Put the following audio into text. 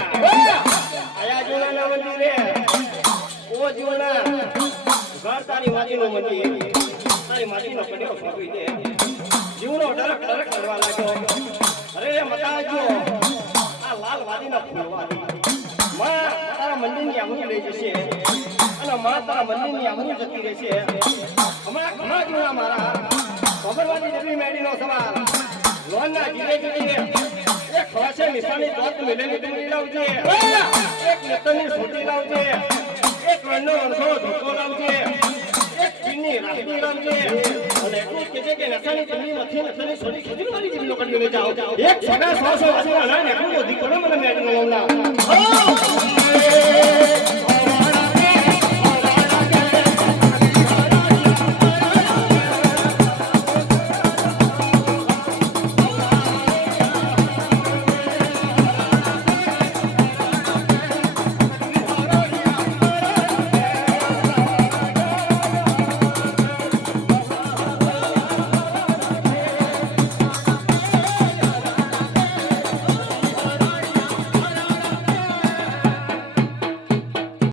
આયા જોના મંદિરે ઓ જોના ઘર તારી માટીનો મંદિર તારી માટીનો પડ્યો ફોટોઈ દે જીવનો ડરક ડરક કરવા લાગ્યો અરે મતાજો આ લાલ વાદીના ફૂલવાદી માં તારા મંદિરની આમની લઈ જશે અને માં તારા મંદિરની આમની જતી રહેશે હમણાં જોના મારા ખબરવાદી ડબલી મેડીનો સવાલ લોનના જીરે જીરે એક ખવાશે નિશાની દોત મિલેલી ડુંગળી લાવજે એક લતની છોટી લાવજે એક રણનો રણસો ધોકો લાવજે એક ચીની રાખડી લાવજે અને એટલું કહેજે કે નશાની ચીની નથી નશાની છોટી છોટી વાળી જીવી લોકોને જાઓ એક સગા 100 વાસી ના ને એટલું બધી કોને મને મેડીનો લાવના